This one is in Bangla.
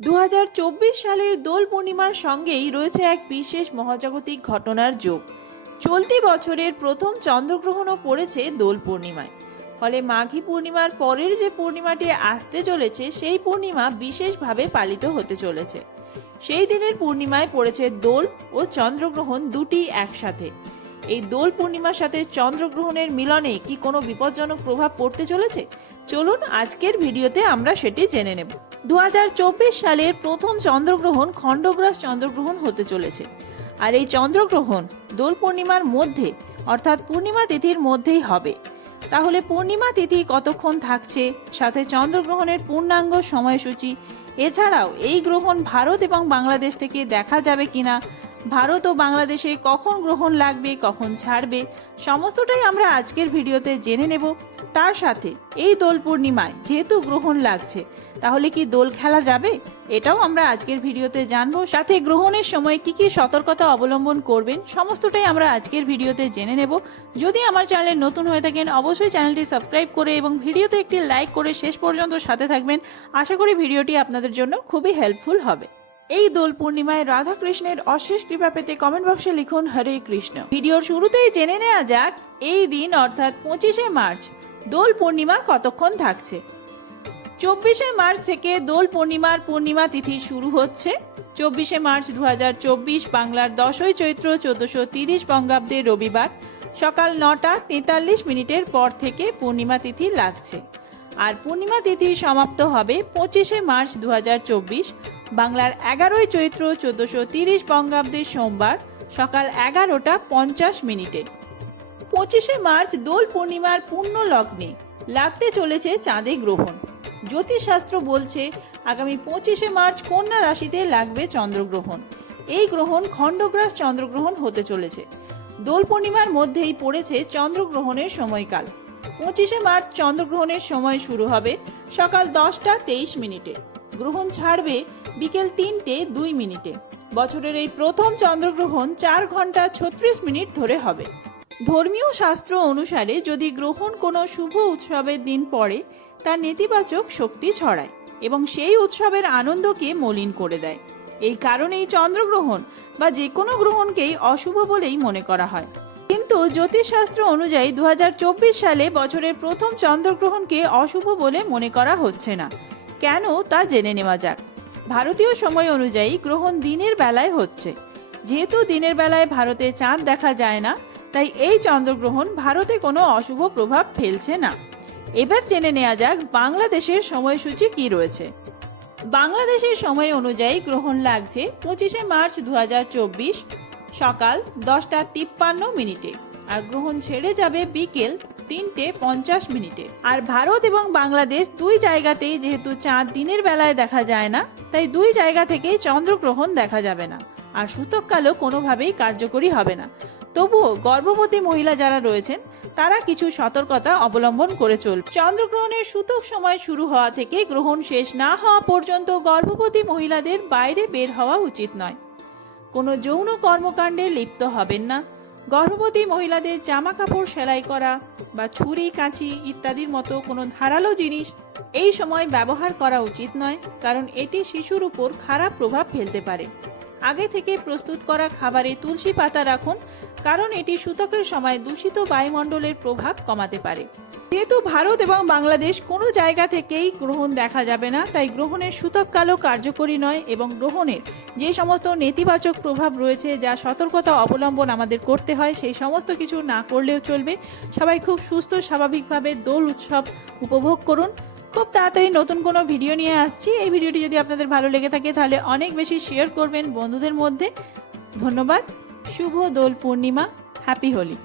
2024 সালের দোল পূর্ণিমার সঙ্গেই রয়েছে এক বিশেষ মহাজাগতিক ঘটনার যোগ। চলতি বছরের প্রথম চন্দ্রগ্রহণও পড়েছে দোল পূর্ণিমায়। ফলে মাঘী পূর্ণিমার পরের যে পূর্ণিমাটি আসতে চলেছে সেই পূর্ণিমা বিশেষভাবে পালিত হতে চলেছে। সেই দিনের পূর্ণিমায় পড়েছে দোল ও চন্দ্রগ্রহণ দুটি একসাথে। এই দোল পূর্ণিমার সাথে চন্দ্রগ্রহণের মিলনে কি কোনো বিপজ্জনক প্রভাব পড়তে চলেছে? চলুন আজকের ভিডিওতে আমরা সেটি জেনে নেব। 2024 সালের প্রথম চন্দ্রগ্রহণ খণ্ডগ্রাস চন্দ্রগ্রহণ হতে চলেছে। আর এই চন্দ্রগ্রহণ দোল পূর্ণিমার মধ্যে অর্থাৎ পূর্ণিমা তিথির মধ্যেই হবে। তাহলে পূর্ণিমা তিথি কতক্ষণ থাকছে, সাথে চন্দ্রগ্রহণের পূর্ণাঙ্গ সময়সূচি, এছাড়াও এই গ্রহণ ভারত এবং বাংলাদেশ থেকে দেখা যাবে কিনা, ভারত ও বাংলাদেশে কখন গ্রহণ লাগবে, কখন ছাড়বে, সমস্তটাই আমরা আজকের ভিডিওতে জেনে নেব। তার সাথে এই দোল পূর্ণিমায় যেহেতু গ্রহণ লাগছে, তাহলে কি দোল খেলা যাবে, এটাও আমরা আজকের ভিডিওতে জানবো। সাথে গ্রহণের সময় কি কি সতর্কতা অবলম্বন করবেন, সমস্তটাই আমরা আজকের ভিডিওতে জেনে নেব। যদি আমার চ্যানেলে নতুন হয়ে থাকেন অবশ্যই চ্যানেলটি সাবস্ক্রাইব করে এবং ভিডিওতে একটি লাইক করে শেষ পর্যন্ত সাথে থাকবেন। আশা করি ভিডিওটি আপনাদের জন্য খুবই হেল্পফুল হবে। এই দোল পূর্ণিমায় রাধা কৃষ্ণের অশেষ কৃপা পেতে কমেন্ট বক্সে লিখুন হরে কৃষ্ণ। ভিডিওর শুরুতেই জেনে নেওয়া যাক এই দিন অর্থাৎ 25শে মার্চ দোল পূর্ণিমা কতক্ষণ থাকছে। 24শে মার্চ থেকে দোল পূর্ণিমার পূর্ণিমা তিথি শুরু হচ্ছে। 24শে মার্চ 2024 বাংলার 10ই চৈত্র 1430 বঙ্গাব্দে রবিবার সকাল 9টা 43 মিনিটের পর থেকে পূর্ণিমা তিথি লাগছে। আর পূর্ণিমা তিথি সমাপ্ত হবে 25শে মার্চ 2024 বাংলার 11ই চৈত্র 1430 বঙ্গাব্দে সোমবার সকাল 11টা 50 মিনিটে। 25শে মার্চ দোল পূর্ণিমার পূর্ণ লগ্নে লাগতে চলেছে চাঁদে গ্রহণ। জ্যোতিষশাস্ত্র বলছে আগামী 25শে মার্চ কন্যা রাশিতে লাগবে চন্দ্রগ্রহণ। এই গ্রহণ খণ্ডগ্রাস চন্দ্রগ্রহণ হতে চলেছে। দোল পূর্ণিমার মধ্যেই পড়েছে চন্দ্রগ্রহণের সময়কাল। 25শে মার্চ চন্দ্রগ্রহণের সময় শুরু হবে সকাল 10টা 23 মিনিটে। গ্রহণ ছাড়বে বিকেল 3টে 2 মিনিটে। বছরের এই প্রথম চন্দ্রগ্রহণ 4 ঘন্টা 36 মিনিট ধরে হবে। ধর্মীয় শাস্ত্র অনুসারে যদি গ্রহণ কোনো শুভ উৎসবের দিন পড়ে, তা নেতিবাচক শক্তি ছড়ায় এবং সেই উৎসবের আনন্দকে মলিন করে দেয়। এই কারণেই চন্দ্রগ্রহণ বা যে কোনো গ্রহণকেই অশুভ বলেই মনে করা হয়। কিন্তু জ্যোতিষশাস্ত্র অনুযায়ী 2024 সালে বছরের প্রথম চন্দ্রগ্রহণকে অশুভ বলে মনে করা হচ্ছে না। কেন তা জেনে নেওয়া যাক। ভারতীয় সময় অনুযায়ী গ্রহণ দিনের বেলায় হচ্ছে। যেহেতু দিনের বেলায় ভারতে চাঁদ দেখা যায় না, তাই এই চন্দ্রগ্রহণ ভারতে কোনো অশুভ প্রভাব ফেলছে না। এবার জেনে নেওয়া যাক বাংলাদেশের সময়সূচি কি রয়েছে। বাংলাদেশের সময় অনুযায়ী গ্রহণ লাগছে 25শে মার্চ 2024 সকাল 10টা 53 মিনিটে আর গ্রহণ ছেড়ে যাবে বিকেল 3টে 50 মিনিটে। আর ভারত এবং বাংলাদেশ দুই জায়গাতেই যেহেতু চাঁদ দিনের বেলায় দেখা যায় না, তাই দুই জায়গা থেকেই চন্দ্রগ্রহণ দেখা যাবে না। আর সূতককালও কোনোভাবেই কার্যকরী হবে না। তবুও গর্ভবতী মহিলা যারা রয়েছেন তারা কিছু সতর্কতা অবলম্বন করে চলবে। চন্দ্রগ্রহণের সূতক সময় শুরু হওয়া থেকে গ্রহণ শেষ না হওয়া পর্যন্ত গর্ভবতী মহিলাদের বাইরে বের হওয়া উচিত নয়। কোনো যৌন কর্মকাণ্ডে লিপ্ত হবেন না। গর্ভবতী মহিলাদের জামা কাপড় সেলাই করা বা ছুরি কাঁচি ইত্যাদির মতো কোনো ধারালো জিনিস এই সময় ব্যবহার করা উচিত নয়, কারণ এটি শিশুর উপর খারাপ প্রভাব ফেলতে পারে। আগে থেকে প্রস্তুত করা খাবারে তুলসী পাতা রাখুন, কারণ এটি সূতকের সময় দূষিত বায়ুমণ্ডলের প্রভাব কমাতে পারে। যেহেতু ভারত এবং বাংলাদেশ কোনো জায়গা থেকেই গ্রহণ দেখা যাবে না, তাই গ্রহণের সূতককালও কার্যকরী নয় এবং গ্রহণের যে সমস্ত নেতিবাচক প্রভাব রয়েছে, যা সতর্কতা অবলম্বন আমাদের করতে হয়, সেই সমস্ত কিছু না করলেও চলবে। সবাই খুব সুস্থ স্বাভাবিকভাবে দোল উৎসব উপভোগ করুন। খুব তাড়াতাড়ি নতুন কোনো ভিডিও নিয়ে আসছি। এই ভিডিওটি যদি আপনাদের ভালো লেগে থাকে তাহলে অনেক বেশি শেয়ার করবেন বন্ধুদের মধ্যে। ধন্যবাদ। শুভ দোল পূর্ণিমা। হ্যাপি হোলি।